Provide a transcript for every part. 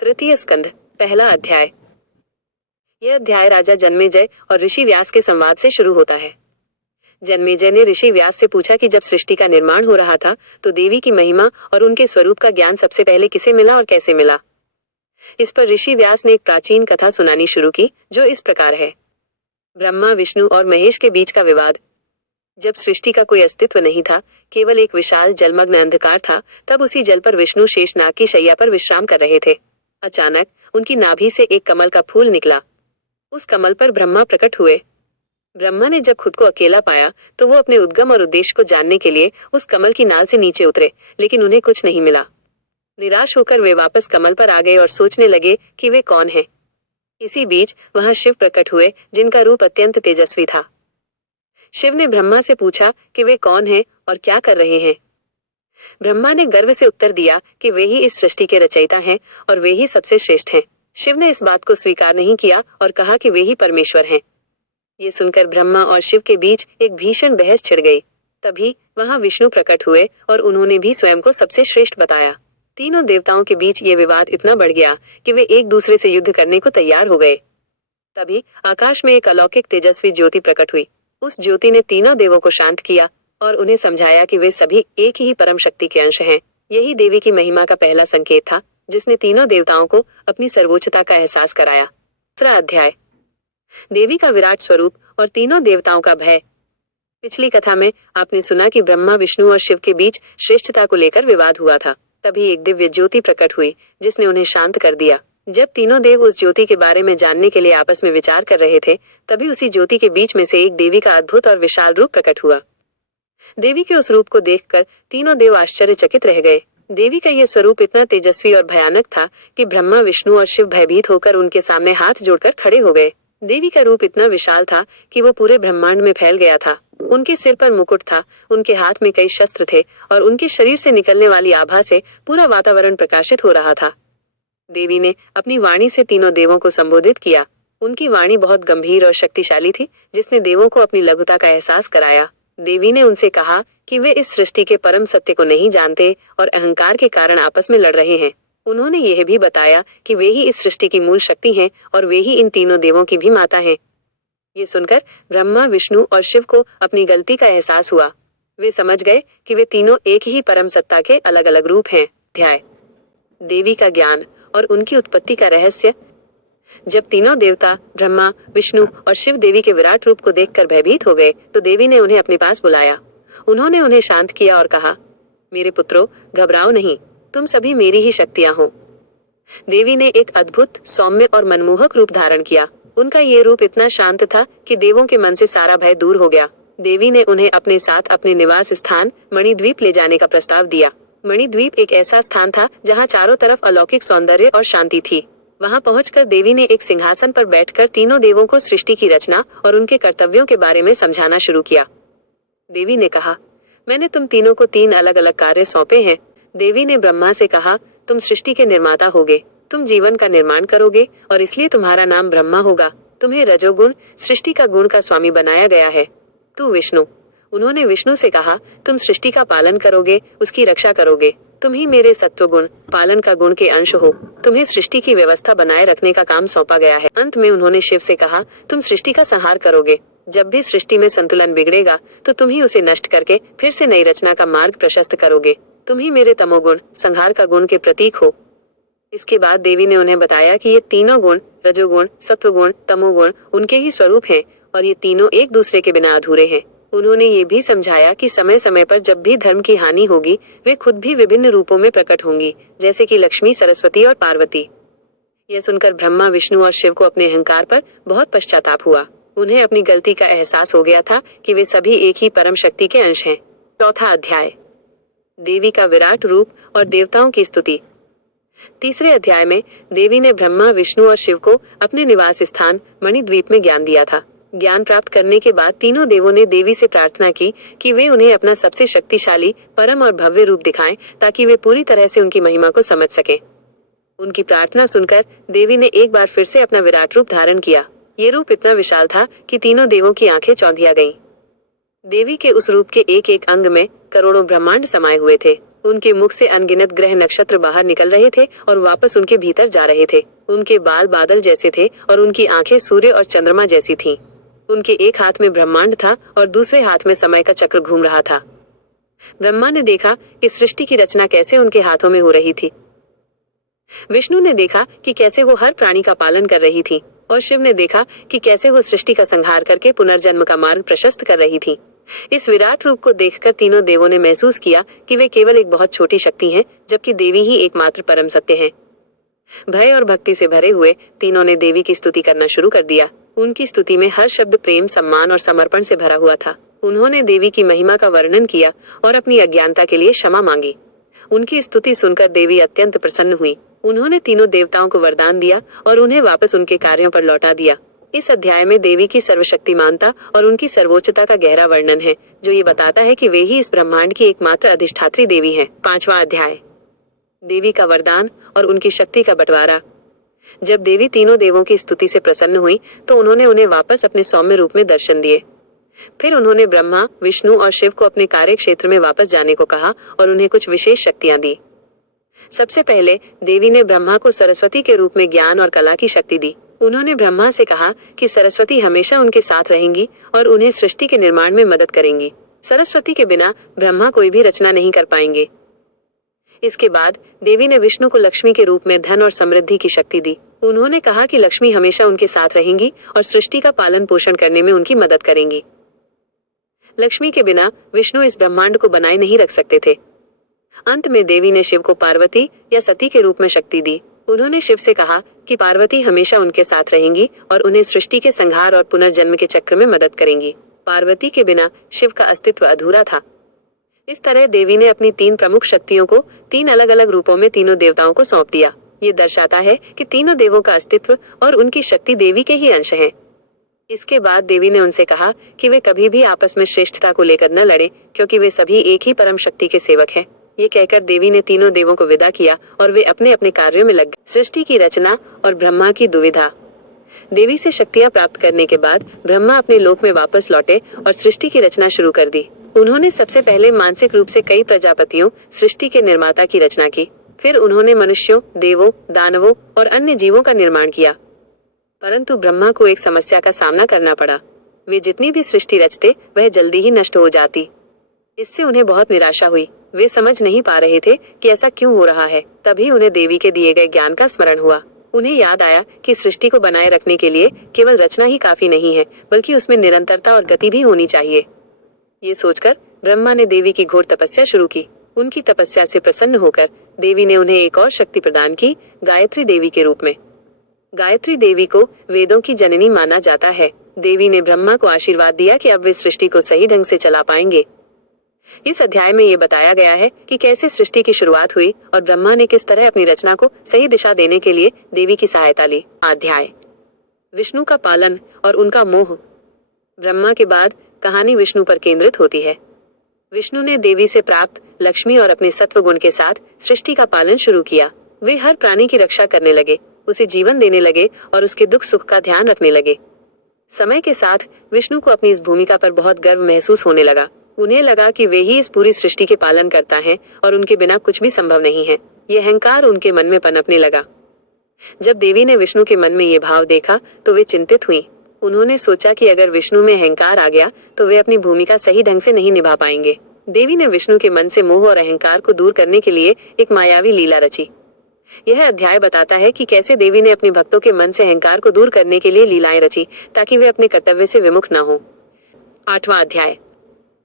तृतीय स्कंध, पहला अध्याय। यह अध्याय राजा जन्मेजय और ऋषि व्यास के संवाद से शुरू होता है। जन्मेजय ने ऋषि व्यास से पूछा कि जब सृष्टि का निर्माण हो रहा था तो देवी की महिमा और उनके स्वरूप का ज्ञान सबसे पहले किसे मिला और कैसे मिला। इस पर ऋषि व्यास ने एक प्राचीन कथा सुनानी शुरू की जो इस प्रकार है। ब्रह्मा, विष्णु और महेश के बीच का विवाद। जब सृष्टि का कोई अस्तित्व नहीं था, केवल एक विशाल जलमग्न अंधकार था, तब उसी जल पर विष्णु शेषनाग की शैया पर विश्राम कर रहे थे। अचानक उनकी नाभि से एक कमल का फूल निकला। उस कमल पर ब्रह्मा प्रकट हुए। ब्रह्मा ने जब खुद को अकेला पाया तो वो अपने उद्गम और उद्देश्य को जानने के लिए उस कमल की नाल से नीचे उतरे, लेकिन उन्हें कुछ नहीं मिला। निराश होकर वे वापस कमल पर आ गए और सोचने लगे कि वे कौन हैं। इसी बीच वहां शिव प्रकट हुए, जिनका रूप अत्यंत तेजस्वी था। शिव ने ब्रह्मा से पूछा कि वे कौन हैं और क्या कर रहे हैं। ब्रह्मा ने गर्व से उत्तर दिया कि वे ही इस सृष्टि के रचयिता हैं और वे ही सबसे श्रेष्ठ हैं। शिव ने इस बात को स्वीकार नहीं किया और कहा कि वे ही परमेश्वर हैं। ये सुनकर ब्रह्मा और शिव के बीच एक भीषण बहस छिड़ गई। तभी वहां विष्णु प्रकट हुए और उन्होंने भी स्वयं को सबसे श्रेष्ठ बताया। तीनों देवताओं के बीच ये विवाद इतना बढ़ गया कि वे एक दूसरे से युद्ध करने को तैयार हो गए। तभी आकाश में एक अलौकिक तेजस्वी ज्योति प्रकट हुई। उस ज्योति ने तीनों देवों को शांत किया और उन्हें समझाया कि वे सभी एक ही परम शक्ति के अंश हैं। यही देवी की महिमा का पहला संकेत था, जिसने तीनों देवताओं को अपनी सर्वोच्चता का एहसास कराया। दूसरा अध्याय, देवी का विराट स्वरूप और तीनों देवताओं का भय। पिछली कथा में आपने सुना कि ब्रह्मा, विष्णु और शिव के बीच श्रेष्ठता को लेकर विवाद हुआ था। तभी एक दिव्य ज्योति प्रकट हुई जिसने उन्हें शांत कर दिया। जब तीनों देव उस ज्योति के बारे में जानने के लिए आपस में विचार कर रहे थे, तभी उसी ज्योति के बीच में से एक देवी का अद्भुत और विशाल रूप प्रकट हुआ। देवी के उस रूप को देखकर तीनों देव आश्चर्यचकित रह गए। देवी का यह स्वरूप इतना तेजस्वी और भयानक था कि ब्रह्मा, विष्णु और शिव भयभीत होकर उनके सामने हाथ जोड़कर खड़े हो गए। देवी का रूप इतना विशाल था कि वो पूरे ब्रह्मांड में फैल गया था। उनके सिर पर मुकुट था, उनके हाथ में कई शस्त्र थे और उनके शरीर से निकलने वाली आभा से पूरा वातावरण प्रकाशित हो रहा था। देवी ने अपनी वाणी से तीनों देवों को संबोधित किया। उनकी वाणी बहुत गंभीर और शक्तिशाली थी, जिसने देवों को अपनी लघुता का एहसास कराया। देवी ने उनसे कहा कि वे इस सृष्टि के परम सत्य को नहीं जानते और अहंकार के कारण आपस में लड़ रहे हैं। उन्होंने यह भी बताया कि वे ही इस सृष्टि की मूल शक्ति हैं और वे ही इन तीनों देवों की भी माता हैं। ये सुनकर ब्रह्मा, विष्णु और शिव को अपनी गलती का एहसास हुआ। वे समझ गए कि वे तीनों एक ही परम सत्ता के अलग अलग रूप हैं। अध्याय, देवी का ज्ञान और उनकी उत्पत्ति का रहस्य। जब तीनों देवता ब्रह्मा, विष्णु और शिव देवी के विराट रूप को देखकर भयभीत हो गए तो देवी ने उन्हें अपने पास बुलाया। उन्होंने उन्हें शांत किया और कहा, मेरे पुत्रों, घबराओ नहीं, तुम सभी मेरी ही शक्तियां हो। देवी ने एक अद्भुत, सौम्य और मनमोहक रूप धारण किया। उनका ये रूप इतना शांत था कि देवों के मन से सारा भय दूर हो गया। देवी ने उन्हें अपने साथ अपने निवास स्थान मणिद्वीप ले जाने का प्रस्ताव दिया। मणिद्वीप एक ऐसा स्थान था जहाँ चारों तरफ अलौकिक सौंदर्य और शांति थी। वहां पहुंचकर देवी ने एक सिंहासन पर बैठकर तीनों देवों को सृष्टि की रचना और उनके कर्तव्यों के बारे में समझाना शुरू किया। देवी ने कहा, मैंने तुम तीनों को 3 अलग अलग कार्य सौंपे हैं। देवी ने ब्रह्मा से कहा, तुम सृष्टि के निर्माता होगे, तुम जीवन का निर्माण करोगे और इसलिए तुम्हारा नाम ब्रह्मा होगा। तुम्हें रजोगुण, सृष्टि का गुण का स्वामी बनाया गया है। तू विष्णु। उन्होंने विष्णु से कहा, तुम सृष्टि का पालन करोगे, उसकी रक्षा करोगे। तुम ही मेरे सत्वगुण, पालन का गुण के अंश हो। तुम्हें सृष्टि की व्यवस्था बनाए रखने का काम सौंपा गया है। अंत में उन्होंने शिव से कहा, तुम सृष्टि का संहार करोगे। जब भी सृष्टि में संतुलन बिगड़ेगा तो तुम ही उसे नष्ट करके फिर से नई रचना का मार्ग प्रशस्त करोगे। तुम ही मेरे तमोगुण, संहार का गुण के प्रतीक हो। इसके बाद देवी ने उन्हें बताया कि ये तीनों गुण, रजोगुण, सत्वगुण, तमोगुण, उनके ही स्वरूप हैं और ये तीनों एक दूसरे के बिना अधूरे हैं। उन्होंने ये भी समझाया कि समय समय पर जब भी धर्म की हानि होगी, वे खुद भी विभिन्न रूपों में प्रकट होंगी, जैसे कि लक्ष्मी, सरस्वती और पार्वती। यह सुनकर ब्रह्मा, विष्णु और शिव को अपने अहंकार पर बहुत पश्चाताप हुआ। उन्हें अपनी गलती का एहसास हो गया था कि वे सभी एक ही परम शक्ति के अंश हैं। चौथा अध्याय, देवी का विराट रूप और देवताओं की स्तुति। तीसरे अध्याय में देवी ने ब्रह्मा, विष्णु और शिव को अपने निवास स्थान मणिद्वीप में ज्ञान दिया था। ज्ञान प्राप्त करने के बाद तीनों देवों ने देवी से प्रार्थना की कि वे उन्हें अपना सबसे शक्तिशाली, परम और भव्य रूप दिखाएं ताकि वे पूरी तरह से उनकी महिमा को समझ सकें। उनकी प्रार्थना सुनकर देवी ने एक बार फिर से अपना विराट रूप धारण किया। ये रूप इतना विशाल था कि तीनों देवों की आंखें चौंधिया गईं। देवी के उस रूप के एक एक अंग में करोड़ों ब्रह्मांड समाये हुए थे। उनके मुख से अनगिनत ग्रह नक्षत्र बाहर निकल रहे थे और वापस उनके भीतर जा रहे थे। उनके बाल बादल जैसे थे और उनकी आंखें सूर्य और चंद्रमा जैसी थीं। उनके एक हाथ में ब्रह्मांड था और दूसरे हाथ में समय का चक्र घूम रहा था। ब्रह्मा ने देखा कि सृष्टि की रचना कैसे उनके हाथों में हो रही थी। विष्णु ने देखा कि कैसे वो हर प्राणी का पालन कर रही थी और शिव ने देखा कि कैसे वो सृष्टि का संहार करके पुनर्जन्म का मार्ग प्रशस्त कर रही थी। इस विराट रूप को देखकर तीनों देवों ने महसूस किया कि वे केवल एक बहुत छोटी शक्ति हैं, जबकि देवी ही एकमात्र परम सत्य हैं। भय और भक्ति से भरे हुए तीनों ने देवी की स्तुति करना शुरू कर दिया। उनकी स्तुति में हर शब्द प्रेम, सम्मान और समर्पण से भरा हुआ था। उन्होंने देवी की महिमा का वर्णन किया और अपनी अज्ञानता के लिए क्षमा मांगी। उनकी स्तुति सुनकर देवी अत्यंत प्रसन्न हुई। उन्होंने तीनों देवताओं को वरदान दिया और उन्हें वापस उनके कार्यों पर लौटा दिया। इस अध्याय में देवी की सर्वशक्तिमानता और उनकी सर्वोच्चता का गहरा वर्णन है, जो ये बताता है कि वे ही इस ब्रह्मांड की एकमात्र अधिष्ठात्री देवी हैं। 5वां अध्याय, देवी का वरदान और उनकी शक्ति का बंटवारा। जब देवी तीनों देवों की स्तुति से प्रसन्न हुई तो उन्होंने उन्हें वापस अपने सौम्य रूप में दर्शन दिए। फिर उन्होंने ब्रह्मा, विष्णु और शिव को अपने कार्य क्षेत्र में वापस जाने को कहा और उन्हें कुछ विशेष शक्तियां दी। सबसे पहले देवी ने ब्रह्मा को सरस्वती के रूप में ज्ञान और कला की शक्ति दी। उन्होंने ब्रह्मा से कहा कि सरस्वती हमेशा उनके साथ रहेंगी और उन्हें सृष्टि के निर्माण में मदद करेंगी। सरस्वती के बिना ब्रह्मा कोई भी रचना नहीं कर पाएंगे। इसके बाद देवी ने विष्णु को लक्ष्मी के रूप में धन और समृद्धि की शक्ति दी। उन्होंने कहा कि लक्ष्मी हमेशा उनके साथ रहेंगी और सृष्टि का पालन पोषण करने में उनकी मदद करेंगी। लक्ष्मी के बिना विष्णु इस ब्रह्मांड को बनाए नहीं रख सकते थे। अंत में देवी ने शिव को पार्वती या सती के रूप में शक्ति दी। उन्होंने शिव से कहा कि पार्वती हमेशा उनके साथ रहेंगी और उन्हें सृष्टि के संहार और पुनर्जन्म के चक्र में मदद करेंगी। पार्वती के बिना शिव का अस्तित्व अधूरा था। इस तरह देवी ने अपनी 3 प्रमुख शक्तियों को 3 अलग अलग रूपों में तीनों देवताओं को सौंप दिया। ये दर्शाता है कि तीनों देवों का अस्तित्व और उनकी शक्ति देवी के ही अंश हैं। इसके बाद देवी ने उनसे कहा कि वे कभी भी आपस में श्रेष्ठता को लेकर न लड़े, क्योंकि वे सभी एक ही परम शक्ति के सेवक हैं। ये कहकर देवी ने तीनों देवों को विदा किया और वे अपने अपने कार्यों में लग गए। सृष्टि की रचना और ब्रह्मा की दुविधा। देवी से शक्तियां प्राप्त करने के बाद ब्रह्मा अपने लोक में वापस लौटे और सृष्टि की रचना शुरू कर दी। उन्होंने सबसे पहले मानसिक रूप से कई प्रजापतियों, सृष्टि के निर्माता की रचना की। फिर उन्होंने मनुष्यों, देवों, दानवों और अन्य जीवों का निर्माण किया। परंतु ब्रह्मा को एक समस्या का सामना करना पड़ा। वे जितनी भी सृष्टि रचते वह जल्दी ही नष्ट हो जाती। इससे उन्हें बहुत निराशा हुई। वे समझ नहीं पा रहे थे कि ऐसा क्यों हो रहा है। तभी उन्हें देवी के दिए गए ज्ञान का स्मरण हुआ। उन्हें याद आया कि सृष्टि को बनाए रखने के लिए केवल रचना ही काफी नहीं है, बल्कि उसमें निरंतरता और गति भी होनी चाहिए। ये सोचकर ब्रह्मा ने देवी की घोर तपस्या शुरू की। उनकी तपस्या से प्रसन्न होकर देवी ने उन्हें एक और शक्ति प्रदान की, गायत्री देवी के रूप में। गायत्री देवी को वेदों की जननी माना जाता है। देवी ने ब्रह्मा को आशीर्वाद दिया कि अब वे सृष्टि को सही ढंग से चला पाएंगे। इस अध्याय में ये बताया गया है कि कैसे सृष्टि की शुरुआत हुई और ब्रह्मा ने किस तरह अपनी रचना को सही दिशा देने के लिए देवी की सहायता ली। अध्याय, विष्णु का पालन और उनका मोह। ब्रह्मा के बाद कहानी विष्णु पर केंद्रित होती है। विष्णु ने देवी से प्राप्त लक्ष्मी और अपने सत्व गुण के साथ सृष्टि का पालन शुरू किया। वे हर प्राणी की रक्षा करने लगे, उसे जीवन देने लगे और उसके दुख सुख का ध्यान रखने लगे। समय के साथ विष्णु को अपनी इस भूमिका पर बहुत गर्व महसूस होने लगा। उन्हें लगा कि वे ही इस पूरी सृष्टि के पालन करता है और उनके बिना कुछ भी संभव नहीं है। यह अहंकार उनके मन में पनपने लगा। जब देवी ने विष्णु के मन में ये भाव देखा तो वे चिंतित हुई। उन्होंने सोचा कि अगर विष्णु में अहंकार आ गया तो वे अपनी भूमिका सही ढंग से नहीं निभा पाएंगे। देवी ने विष्णु के मन से मोह और अहंकार को दूर करने के लिए एक मायावी लीला रची। यह अध्याय बताता है कि कैसे देवी ने अपने भक्तों के मन से अहंकार को दूर करने के लिए लीलाएं रची, ताकि वे अपने कर्तव्य से विमुख न हो। 8वां अध्याय,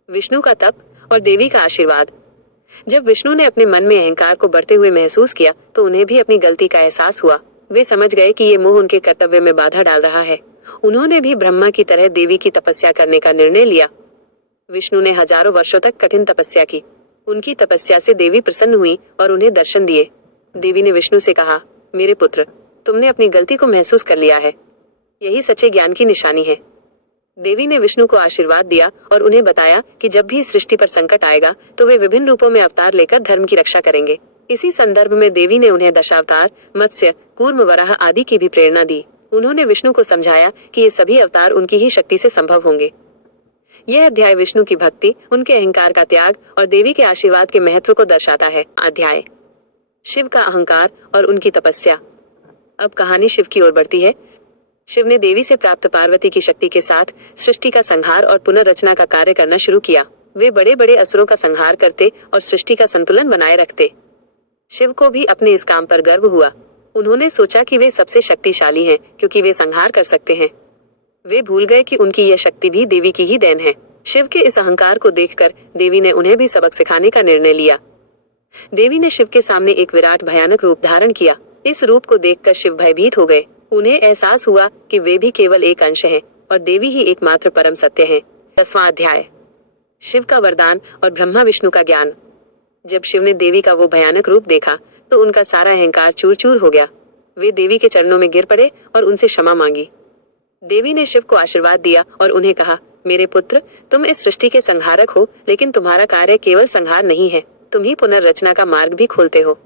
विष्णु का तप और देवी का आशीर्वाद। जब विष्णु ने अपने मन में अहंकार को बढ़ते हुए महसूस किया तो उन्हें भी अपनी गलती का एहसास हुआ। वे समझ गए कि ये मोह उनके कर्तव्य में बाधा डाल रहा है। उन्होंने भी ब्रह्मा की तरह देवी की तपस्या करने का निर्णय लिया। विष्णु ने हजारों वर्षों तक कठिन तपस्या की। उनकी तपस्या से देवी प्रसन्न हुई और उन्हें दर्शन दिए। देवी ने विष्णु से कहा, मेरे पुत्र, तुमने अपनी गलती को महसूस कर लिया है। यही सच्चे ज्ञान की निशानी है। देवी ने विष्णु को आशीर्वाद दिया और उन्हें बताया कि जब भी सृष्टि पर संकट आएगा तो वे विभिन्न रूपों में अवतार लेकर धर्म की रक्षा करेंगे। इसी संदर्भ में देवी ने उन्हें दशावतार, मत्स्य, कूर्म, वराह आदि की भी प्रेरणा दी। उन्होंने विष्णु को समझाया कि ये सभी अवतार उनकी ही शक्ति से संभव होंगे। यह अध्याय विष्णु की भक्ति, उनके अहंकार का त्याग और देवी के आशीर्वाद के महत्व को दर्शाता है। अध्याय शिव का अहंकार और उनकी तपस्या। अब कहानी शिव की ओर बढ़ती है। शिव ने देवी से प्राप्त पार्वती की शक्ति के साथ सृष्टि का संहार और पुनर्रचना का कार्य करना शुरू किया। वे बड़े बड़े असुरों का संहार करते और सृष्टि का संतुलन बनाए रखते। शिव को भी अपने इस काम पर गर्व हुआ। उन्होंने सोचा कि वे सबसे शक्तिशाली हैं क्योंकि वे संहार कर सकते हैं। वे भूल गए कि उनकी यह शक्ति भी देवी की ही देन है। शिव के इस अहंकार को देखकर देवी ने उन्हें भी सबक सिखाने का निर्णय लिया। देवी ने शिव के सामने एक विराट भयानक रूप धारण किया। इस रूप को देखकर शिव भयभीत हो गए। उन्हें एहसास हुआ कि वे भी केवल एक अंश हैं और देवी ही एकमात्र परम सत्य है। 10वां अध्याय शिव का वरदान और ब्रह्मा विष्णु का ज्ञान। जब शिव ने देवी का वो भयानक रूप देखा तो उनका सारा अहंकार चूर चूर हो गया। वे देवी के चरणों में गिर पड़े और उनसे क्षमा मांगी। देवी ने शिव को आशीर्वाद दिया और उन्हें कहा, मेरे पुत्र, तुम इस सृष्टि के संहारक हो, लेकिन तुम्हारा कार्य केवल संहार नहीं है, तुम ही पुनर्रचना का मार्ग भी खोलते हो।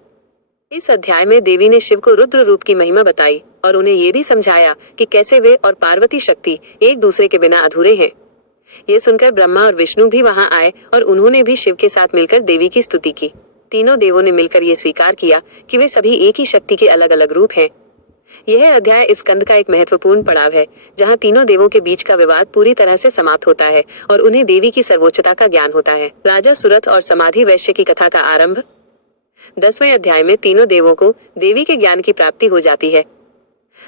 इस अध्याय में देवी ने शिव को रुद्र रूप की महिमा बताई और उन्हें ये भी समझाया कि कैसे वे और पार्वती शक्ति एक दूसरे के बिना अधूरे हैं। ये सुनकर ब्रह्मा और विष्णु भी वहां आए और उन्होंने भी शिव के साथ मिलकर देवी की स्तुति की। तीनों देवों ने मिलकर ये स्वीकार किया कि वे सभी एक ही शक्ति के अलग अलग रूप हैं। यह अध्याय इस स्कंद का एक महत्वपूर्ण पड़ाव है, जहां तीनों देवों के बीच का विवाद पूरी तरह से समाप्त होता है और उन्हें देवी की सर्वोच्चता का ज्ञान होता है। राजा सुरथ और समाधि वैश्य की कथा का आरंभ। 10वें अध्याय में तीनों देवों को देवी के ज्ञान की प्राप्ति हो जाती है।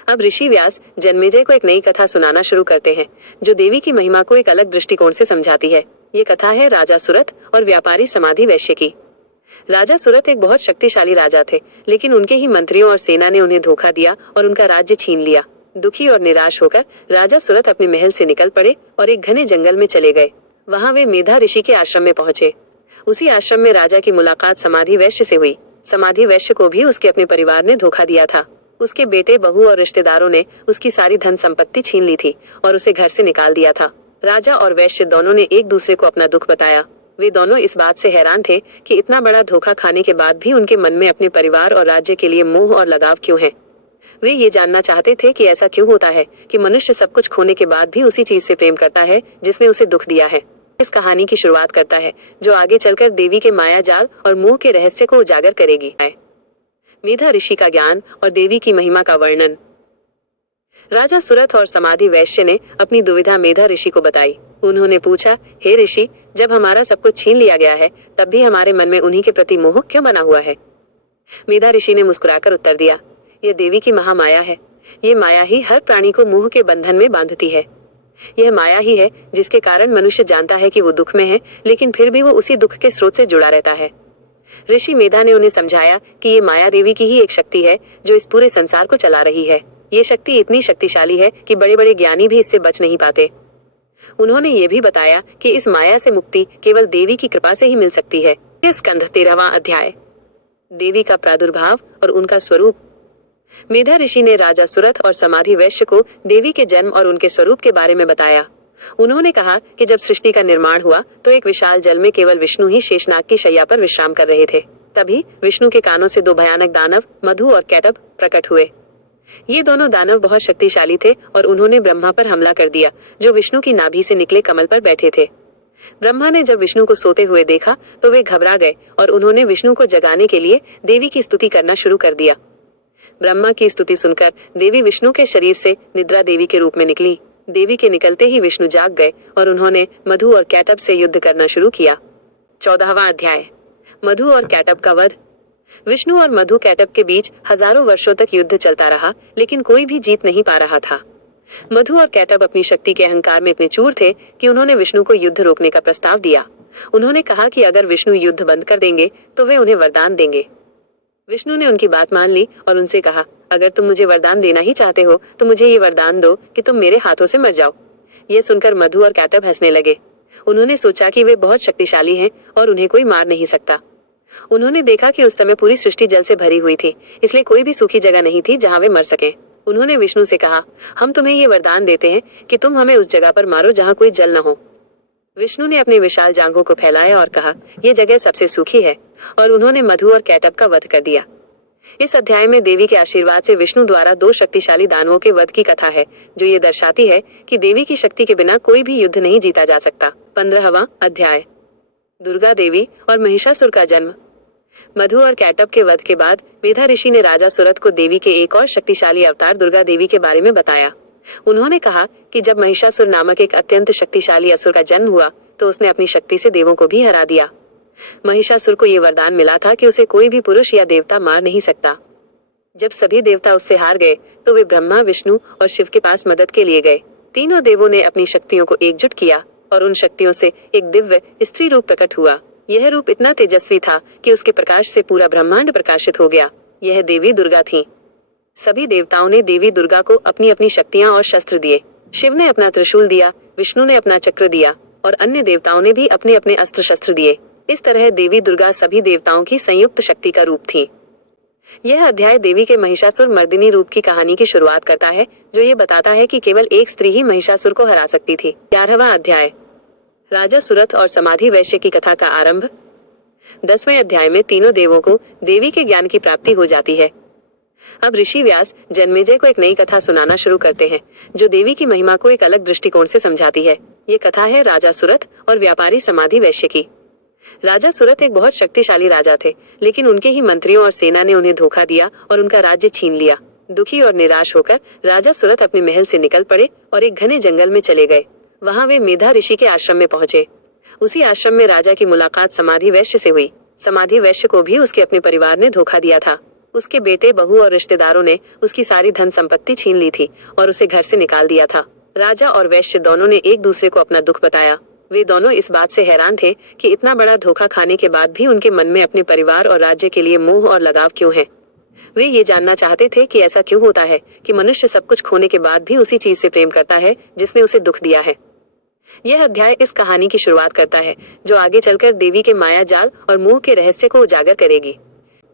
अब ऋषि व्यास जन्मेजय को एक नई कथा सुनाना शुरू करते हैं, जो देवी की महिमा को एक अलग दृष्टिकोण से समझाती है। ये कथा है राजा सुरथ और व्यापारी समाधि वैश्य की। राजा सुरथ एक बहुत शक्तिशाली राजा थे, लेकिन उनके ही मंत्रियों और सेना ने उन्हें धोखा दिया और उनका राज्य छीन लिया। दुखी और निराश होकर राजा सुरथ अपने महल से निकल पड़े और एक घने जंगल में चले गए। वहां वे मेधा ऋषि के आश्रम में पहुंचे। उसी आश्रम में राजा की मुलाकात समाधि वैश्य से हुई। समाधि वैश्य को भी उसके अपने परिवार ने धोखा दिया था। उसके बेटे, बहू और रिश्तेदारों ने उसकी सारी धन संपत्ति छीन ली थी और उसे घर से निकाल दिया था। राजा और वैश्य दोनों ने एक दूसरे को अपना दुख बताया। वे दोनों इस बात से हैरान थे कि इतना बड़ा धोखा खाने के बाद भी उनके मन में अपने परिवार और राज्य के लिए मोह और लगाव क्यों है। वे ये जानना चाहते थे कि ऐसा क्यों होता है कि मनुष्य सब कुछ खोने के बाद भी उसी चीज से प्रेम करता है जिसने उसे दुख दिया है। इस कहानी की शुरुआत करता है, जो आगे चलकर देवी के माया जाल और मोह के रहस्य को उजागर करेगी। मेधा ऋषि का ज्ञान और देवी की महिमा का वर्णन। राजा सुरथ और समाधि वैश्य ने अपनी दुविधा मेधा ऋषि को बताई। उन्होंने पूछा, हे ऋषि, जब हमारा सब कुछ छीन लिया गया है, तब भी हमारे मन में उन्हीं के प्रति मोह क्यों बना हुआ है? मेधा ऋषि ने मुस्कुराकर उत्तर दिया, यह देवी की महामाया है। ये माया ही हर प्राणी को मोह के बंधन में बांधती है। यह माया ही है जिसके कारण मनुष्य जानता है कि वो दुख में है, लेकिन फिर भी वो उसी दुख के स्रोत से जुड़ा रहता है। ऋषि मेधा ने उन्हें समझाया कि ये माया देवी की ही एक शक्ति है जो इस पूरे संसार को चला रही है। ये शक्ति इतनी शक्तिशाली है कि बड़े बड़े ज्ञानी भी इससे बच नहीं पाते। उन्होंने ये भी बताया कि इस माया से मुक्ति केवल देवी की कृपा से ही मिल सकती है। यह स्कंध 13वां अध्याय, देवी का प्रादुर्भाव और उनका स्वरूप। मेधा ऋषि ने राजा सुरथ और समाधि वैश्य को देवी के जन्म और उनके स्वरूप के बारे में बताया। उन्होंने कहा कि जब सृष्टि का निर्माण हुआ तो एक विशाल जल में केवल विष्णु ही शेषनाग की शैया पर विश्राम कर रहे थे। तभी विष्णु के कानों से दो भयानक दानव, मधु और कैटब, प्रकट हुए। ये दोनों दानव बहुत शक्तिशाली थे और उन्होंने ब्रह्मा पर हमला कर दिया, जो विष्णु की नाभि से निकले कमल पर बैठे थे। ब्रह्मा ने जब विष्णु को सोते हुए देखा तो वे घबरा गए और उन्होंने विष्णु को जगाने के लिए देवी की स्तुति करना शुरू कर दिया। ब्रह्मा की स्तुति सुनकर देवी विष्णु के शरीर से निद्रा देवी के रूप में निकली। देवी के निकलते ही विष्णु जाग गए और उन्होंने मधु और कैटब से युद्ध करना शुरू किया। 14वां अध्याय, मधु और कैटब का वध। विष्णु और मधु कैटब के बीच हजारों वर्षों तक युद्ध चलता रहा, लेकिन कोई भी जीत नहीं पा रहा था। मधु और कैटब अपनी शक्ति के अहंकार में इतने चूर थे कि उन्होंने विष्णु को युद्ध रोकने का प्रस्ताव दिया। उन्होंने कहा कि अगर विष्णु युद्ध बंद कर देंगे तो वे उन्हें वरदान देंगे। विष्णु ने उनकी बात मान ली और उनसे कहा, अगर तुम मुझे वरदान देना ही चाहते हो तो मुझे ये वरदान दो कि तुम मेरे हाथों से मर जाओ। ये सुनकर मधु और कैटब हंसने लगे। उन्होंने सोचा कि वे बहुत शक्तिशाली हैं और उन्हें कोई मार नहीं सकता। उन्होंने देखा कि उस समय पूरी सृष्टि जल से भरी हुई थी, इसलिए कोई भी सूखी जगह नहीं थी जहाँ वे मर सकें। उन्होंने विष्णु से कहा, हम तुम्हें ये वरदान देते हैं कि तुम हमें उस जगह पर मारो जहाँ कोई जल न हो। विष्णु ने अपने विशाल जांघों को फैलाया और कहा, यह जगह सबसे सूखी है, और उन्होंने मधु और कैटब का वध कर दिया। इस अध्याय में देवी के आशीर्वाद से विष्णु द्वारा 2 शक्तिशाली दानवों के वध की कथा है, जो ये दर्शाती है कि देवी की शक्ति के बिना कोई भी युद्ध नहीं जीता जा सकता। 15वां अध्याय, दुर्गा देवी और महिषासुर का जन्म। मधु और कैटब के वध के बाद मेधा ऋषि ने राजा सुरथ को देवी के एक और शक्तिशाली अवतार दुर्गा देवी के बारे में बताया। उन्होंने कहा कि जब महिषासुर नामक एक अत्यंत शक्तिशाली असुर का जन्म हुआ तो उसने अपनी शक्ति से देवों को भी हरा दिया। महिषासुर को ये वरदान मिला था कि उसे कोई भी पुरुष या देवता मार नहीं सकता। जब सभी देवता उससे हार गए तो वे ब्रह्मा, विष्णु और शिव के पास मदद के लिए गए। तीनों देवों ने अपनी शक्तियों को एकजुट किया और उन शक्तियों से एक दिव्य स्त्री रूप प्रकट हुआ। यह रूप इतना तेजस्वी था कि उसके प्रकाश से पूरा ब्रह्मांड प्रकाशित हो गया। यह देवी दुर्गा थी। सभी देवताओं ने देवी दुर्गा को अपनी अपनी शक्तियां और शस्त्र दिए। शिव ने अपना त्रिशूल दिया, विष्णु ने अपना चक्र दिया और अन्य देवताओं ने भी अपने अपने अस्त्र शस्त्र दिए। इस तरह देवी दुर्गा सभी देवताओं की संयुक्त शक्ति का रूप थी। यह अध्याय देवी के महिषासुर मर्दिनी रूप की कहानी की शुरुआत करता है, जो ये बताता है कि केवल एक स्त्री ही महिषासुर को हरा सकती थी। 11वां अध्याय, राजा सुरथ और समाधि वैश्य की कथा का आरंभ। 10वें अध्याय में तीनों देवों को देवी के ज्ञान की प्राप्ति हो जाती है। अब ऋषि व्यास जन्मेजय को एक नई कथा सुनाना शुरू करते हैं, जो देवी की महिमा को एक अलग दृष्टिकोण से समझाती है। ये कथा है राजा सुरथ और व्यापारी समाधि वैश्य की। राजा सुरथ एक बहुत शक्तिशाली राजा थे, लेकिन उनके ही मंत्रियों और सेना ने उन्हें धोखा दिया और उनका राज्य छीन लिया। दुखी और निराश होकर राजा सुरथ अपने महल से निकल पड़े और एक घने जंगल में चले गए। वहां वे मेधा ऋषि के आश्रम में पहुंचे। उसी आश्रम में राजा की मुलाकात समाधि वैश्य से हुई। समाधि वैश्य को भी उसके अपने परिवार ने धोखा दिया था। उसके बेटे, बहू और रिश्तेदारों ने उसकी सारी धन संपत्ति छीन ली थी और उसे घर से निकाल दिया था। राजा और वैश्य दोनों ने एक दूसरे को अपना दुख बताया। वे दोनों इस बात से हैरान थे कि इतना बड़ा धोखा खाने के बाद भी उनके मन में अपने परिवार और राज्य के लिए मोह और लगाव क्यों है। वे ये जानना चाहते थे कि ऐसा क्यों होता है कि मनुष्य सब कुछ खोने के बाद भी उसी चीज से प्रेम करता है जिसने उसे दुख दिया है। यह अध्याय इस कहानी की शुरुआत करता है, जो आगे चलकर देवी के माया जाल और मोह के रहस्य को उजागर करेगी।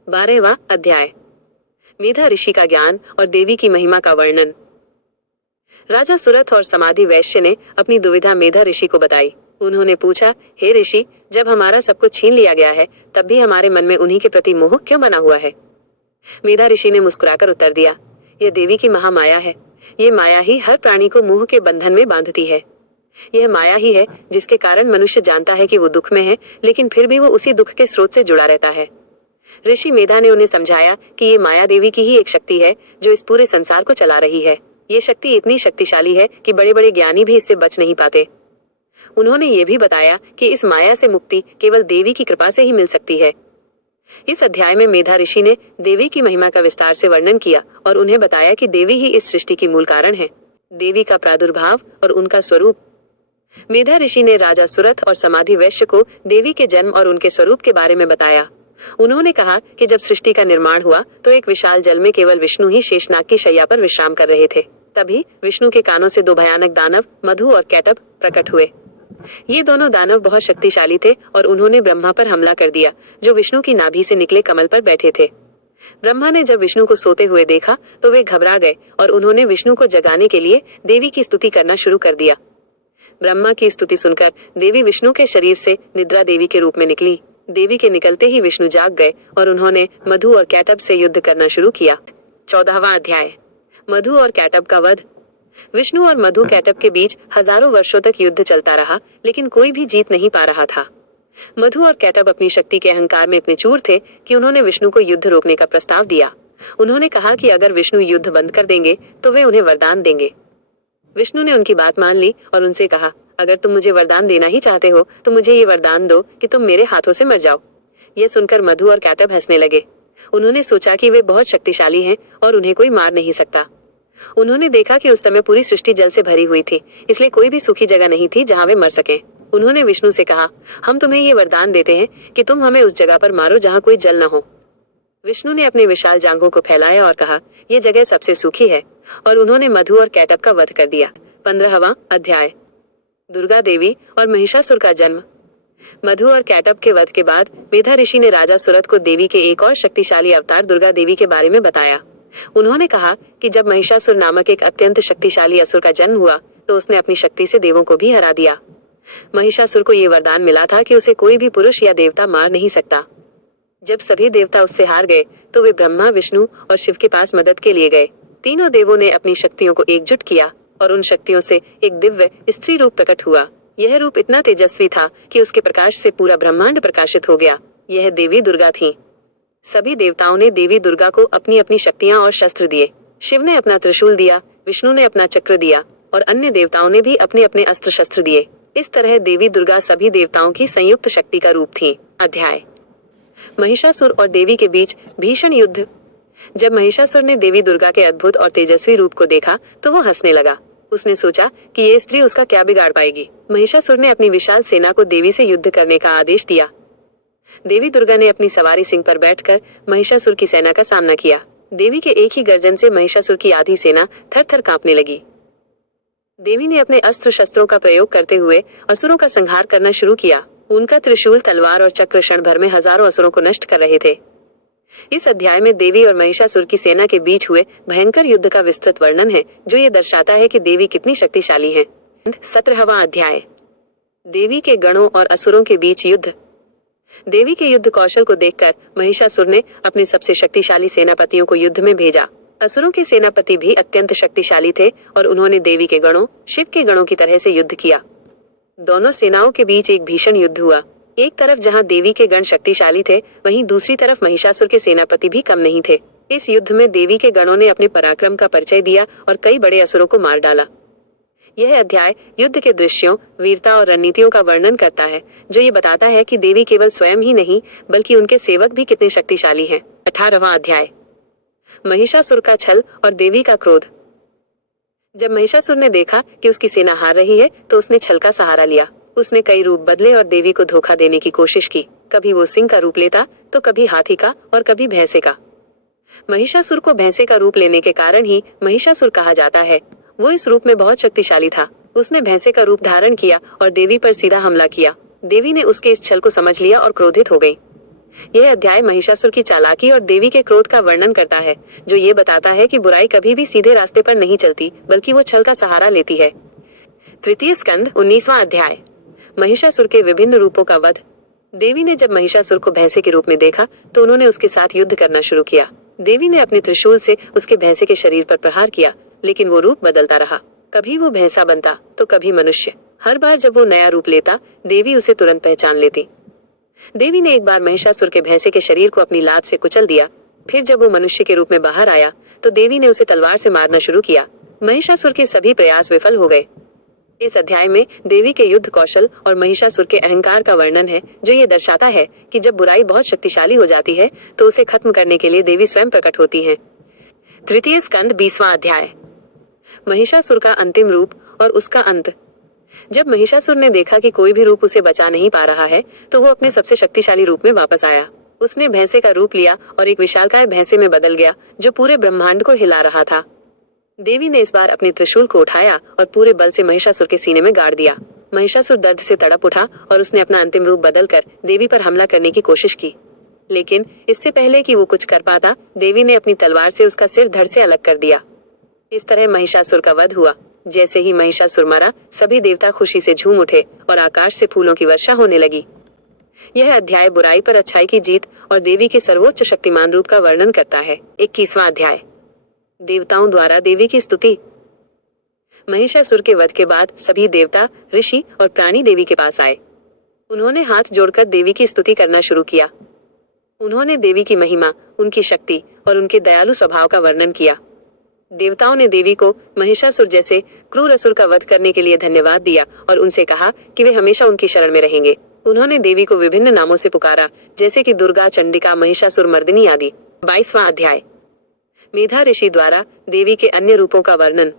12वां अध्याय, मेधा ऋषि का ज्ञान और देवी की महिमा का वर्णन। राजा सुरथ और समाधि वैश्य ने अपनी दुविधा मेधा ऋषि को बताई। उन्होंने पूछा, हे ऋषि, जब हमारा सब कुछ छीन लिया गया है तब भी हमारे मन में उन्हीं के प्रति मोह क्यों बना हुआ है। मेधा ऋषि ने मुस्कुराकर उत्तर दिया, यह देवी की महामाया है। ये माया ही हर प्राणी को मोह के बंधन में बांधती है। यह माया ही है जिसके कारण मनुष्य जानता है कि वो दुख में है, लेकिन फिर भी वो उसी दुख के स्रोत से जुड़ा रहता है। ऋषि मेधा ने उन्हें समझाया कि ये माया देवी की ही एक शक्ति है जो इस पूरे संसार को चला रही है। ये शक्ति इतनी शक्तिशाली है कि बड़े बड़े ज्ञानी भी इससे बच नहीं पाते। उन्होंने ये भी बताया कि इस माया से मुक्ति केवल देवी की कृपा से ही मिल सकती है। इस अध्याय में मेधा ऋषि ने देवी की महिमा का विस्तार से वर्णन किया और उन्हें बताया कि देवी ही इस सृष्टि की मूल कारण है। देवी का प्रादुर्भाव और उनका स्वरूप। मेधा ऋषि ने राजा सुरथ और समाधि वैश्य को देवी के जन्म और उनके स्वरूप के बारे में बताया। उन्होंने कहा कि जब सृष्टि का निर्माण हुआ तो एक विशाल जल में केवल विष्णु ही शेषनाग की शैया पर विश्राम कर रहे थे। तभी विष्णु के कानों से 2 भयानक दानव मधु और कैटब प्रकट हुए। ये दोनों दानव बहुत शक्तिशाली थे और उन्होंने ब्रह्मा पर हमला कर दिया, जो विष्णु की नाभि से निकले कमल पर बैठे थे। ब्रह्मा ने जब विष्णु को सोते हुए देखा तो वे घबरा गए और उन्होंने विष्णु को जगाने के लिए देवी की स्तुति करना शुरू कर दिया। ब्रह्मा की स्तुति सुनकर देवी विष्णु के शरीर से निद्रा देवी के रूप में निकली। देवी के निकलते ही विष्णु जाग गए और उन्होंने मधु और कैटब से युद्ध करना शुरू किया। 14वां अध्याय, मधु और कैटब का वध। विष्णु और मधु कैटब के बीच हजारों वर्षों तक युद्ध चलता रहा, लेकिन कोई भी जीत नहीं पा रहा था। मधु और कैटब अपनी शक्ति के अहंकार में इतने चूर थे कि उन्होंने विष्णु को युद्ध रोकने का प्रस्ताव दिया। उन्होंने कहा कि अगर विष्णु युद्ध बंद कर देंगे तो वे उन्हें वरदान देंगे। विष्णु ने उनकी बात मान ली और उनसे कहा, अगर तुम मुझे वरदान देना ही चाहते हो तो मुझे ये वरदान दो कि तुम मेरे हाथों से मर जाओ। ये सुनकर मधु और कैटब हंसने लगे। उन्होंने सोचा कि वे बहुत शक्तिशाली हैं और उन्हें कोई मार नहीं सकता। उन्होंने देखा कि उस समय पूरी सृष्टि जल से भरी हुई थी, इसलिए कोई भी सूखी जगह नहीं थी जहाँ वे मर सके। उन्होंने विष्णु से कहा, हम तुम्हें ये वरदान देते हैं कि तुम हमें उस जगह पर मारो जहाँ कोई जल न हो। विष्णु ने अपने विशाल जांघों को फैलाया और कहा, यह जगह सबसे सूखी है, और उन्होंने मधु और कैटब का वध कर दिया। 15वां अध्याय, दुर्गा देवी और महिषासुर का जन्म। मधु और कैटब के वध के बाद मेधा ऋषि ने राजा सुरथ को देवी के एक और शक्तिशाली अवतार दुर्गा देवी के बारे में बताया। उन्होंने कहा कि जब महिषासुर नामक एक अत्यंत शक्तिशाली असुर का जन्म हुआ तो उसने अपनी शक्ति से देवों को भी हरा दिया। महिषासुर को ये वरदान मिला था कि उसे कोई भी पुरुष या देवता मार नहीं सकता। जब सभी देवता उससे हार गए तो वे ब्रह्मा, विष्णु और शिव के पास मदद के लिए गए। तीनों देवों ने अपनी शक्तियों को एकजुट किया और उन शक्तियों से एक दिव्य स्त्री रूप प्रकट हुआ। यह रूप इतना तेजस्वी था कि उसके प्रकाश से पूरा ब्रह्मांड प्रकाशित हो गया। यह देवी दुर्गा थी। सभी देवताओं ने देवी दुर्गा को अपनी अपनी शक्तियां और शस्त्र दिए। शिव ने अपना त्रिशूल दिया, विष्णु ने अपना चक्र दिया और अन्य देवताओं ने भी अपने अपने अस्त्र शस्त्र दिए। इस तरह देवी दुर्गा सभी देवताओं की संयुक्त शक्ति का रूप थी। अध्याय महिषासुर और देवी के बीच भीषण युद्ध। जब महिषासुर ने देवी दुर्गा के अद्भुत और तेजस्वी रूप को देखा तो वो हंसने लगा। उसने सोचा कि ये स्त्री उसका क्या बिगाड़ पाएगी। महिषासुर ने अपनी विशाल सेना को देवी से युद्ध करने का आदेश दिया। देवी दुर्गा ने अपनी सवारी सिंह पर बैठकर महिषासुर की सेना का सामना किया। देवी के एक ही गर्जन से महिषासुर की आधी सेना थर थर कांपने लगी। देवी ने अपने अस्त्र शस्त्रों का प्रयोग करते हुए असुरों का संहार करना शुरू किया। उनका त्रिशूल, तलवार और चक्र क्षण भर में हजारों असुरों को नष्ट कर रहे थे। इस अध्याय में देवी और महिषासुर की सेना के बीच हुए भयंकर युद्ध का विस्तृत वर्णन है, जो ये दर्शाता है कि देवी कितनी शक्तिशाली है। 17वां अध्याय देवी के गणों और असुरों के बीच युद्ध। देवी के युद्ध कौशल को देखकर महिषासुर ने अपने सबसे शक्तिशाली सेनापतियों को युद्ध में भेजा। असुरों के सेनापति भी अत्यंत शक्तिशाली थे और उन्होंने देवी के गणों, शिव के गणों की तरह से युद्ध किया। दोनों सेनाओं के बीच एक भीषण युद्ध हुआ। एक तरफ जहां देवी के गण शक्तिशाली थे, वहीं दूसरी तरफ महिषासुर के सेनापति भी कम नहीं थे। इस युद्ध में देवी के गणों ने अपने पराक्रम का परिचय दिया और कई बड़े असुरों को मार डाला। यह अध्याय युद्ध के दृश्यों, वीरता और रणनीतियों का वर्णन करता है, जो ये बताता है कि देवी केवल स्वयं ही नहीं बल्कि उनके सेवक भी कितने शक्तिशाली हैं। 18वां अध्याय महिषासुर का छल और देवी का क्रोध। जब महिषासुर ने देखा कि उसकी सेना हार रही है तो उसने छल का सहारा लिया। उसने कई रूप बदले और देवी को धोखा देने की कोशिश की। कभी वो सिंह का रूप लेता तो कभी हाथी का और कभी भैंसे का। महिषासुर को भैंसे का रूप लेने के कारण ही महिषासुर कहा जाता है। वो इस रूप में बहुत शक्तिशाली था। उसने भैंसे का रूप धारण किया और देवी पर सीधा हमला किया। देवी ने उसके इस छल को समझ लिया और क्रोधित हो गई। यह अध्याय महिषासुर की चालाकी और देवी के क्रोध का वर्णन करता है, जो ये बताता है कि बुराई कभी भी सीधे रास्ते पर नहीं चलती, बल्कि वो छल का सहारा लेती है। तृतीय स्कंद 19वां अध्याय महिषासुर के विभिन्न रूपों का वध। देवी ने जब महिषासुर को भैंसे के रूप में देखा तो उन्होंने उसके साथ युद्ध करना शुरू किया। देवी ने अपने त्रिशूल से उसके भैंसे के शरीर पर प्रहार किया, लेकिन वो रूप बदलता रहा। कभी वो भैंसा बनता तो कभी मनुष्य। हर बार जब वो नया रूप लेता, देवी उसे तुरंत पहचान लेती। देवी ने एक बार महिषासुर के भैंसे के शरीर को अपनी लात से कुचल दिया। फिर जब वो मनुष्य के रूप में बाहर आया तो देवी ने उसे तलवार से मारना शुरू किया। महिषासुर के सभी प्रयास विफल हो गए। इस अध्याय में देवी के युद्ध कौशल और महिषासुर के अहंकार का वर्णन है, जो ये दर्शाता है कि जब बुराई बहुत शक्तिशाली हो जाती है तो उसे खत्म करने के लिए देवी स्वयं प्रकट होती है। तृतीय स्कंद 20वां अध्याय महिषासुर का अंतिम रूप और उसका अंत। जब महिषासुर ने देखा कि कोई भी रूप उसे बचा नहीं पा रहा है तो वो अपने सबसे शक्तिशाली रूप में वापस आया। उसने भैंसे का रूप लिया और एक विशालकाय भैंसे में बदल गया, जो पूरे ब्रह्मांड को हिला रहा था। देवी ने इस बार अपने त्रिशूल को उठाया और पूरे बल से महिषासुर के सीने में गाड़ दिया। महिषासुर दर्द से तड़प उठा और उसने अपना अंतिम रूप बदलकर देवी पर हमला करने की कोशिश की, लेकिन इससे पहले कि वो कुछ कर पाता, देवी ने अपनी तलवार से उसका सिर धड़ से अलग कर दिया। इस तरह महिषासुर का वध हुआ। जैसे ही महिषासुर मरा, सभी देवता खुशी से झूम उठे और आकाश से फूलों की वर्षा होने लगी। यह अध्याय बुराई पर अच्छाई की जीत और देवी के सर्वोच्च शक्तिमान रूप का वर्णन करता है। 21वां अध्याय देवताओं द्वारा देवी की स्तुति। महिषासुर के वध के बाद सभी देवता, ऋषि और प्राणी देवी के पास आए। उन्होंने हाथ जोड़कर देवी की स्तुति करना शुरू किया। उन्होंने देवी की महिमा, उनकी शक्ति और उनके दयालु स्वभाव का वर्णन किया। देवताओं ने देवी को महिषासुर जैसे क्रूर असुर का वध करने के लिए धन्यवाद दिया और उनसे कहा कि वे हमेशा उनकी शरण में रहेंगे। उन्होंने देवी को विभिन्न नामों से पुकारा, जैसे कि दुर्गा, चंडिका, महिषासुर मर्दिनी आदि। 22वां अध्याय मेधा ऋषि द्वारा देवी के अन्य रूपों का वर्णन।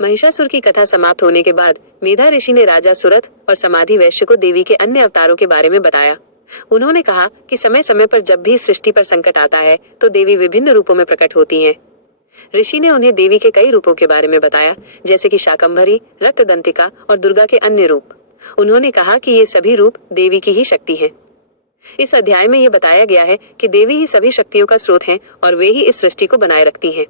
महिषासुर की कथा समाप्त होने के बाद मेधा ऋषि ने राजा सुरथ और समाधि वैश्य को देवी के अन्य अवतारों के बारे में बताया। उन्होंने कहा कि समय समय पर जब भी सृष्टि पर संकट आता है तो देवी विभिन्न रूपों में प्रकट होती हैं। ऋषि ने उन्हें देवी के कई रूपों के बारे में बताया, जैसे कि शाकंभरी, रक्तदंतिका और दुर्गा के अन्य रूप। उन्होंने कहा कि ये सभी रूप देवी की ही शक्ति हैं। इस अध्याय में ये बताया गया है कि देवी ही सभी शक्तियों का स्रोत हैं और वे ही इस सृष्टि को बनाए रखती हैं।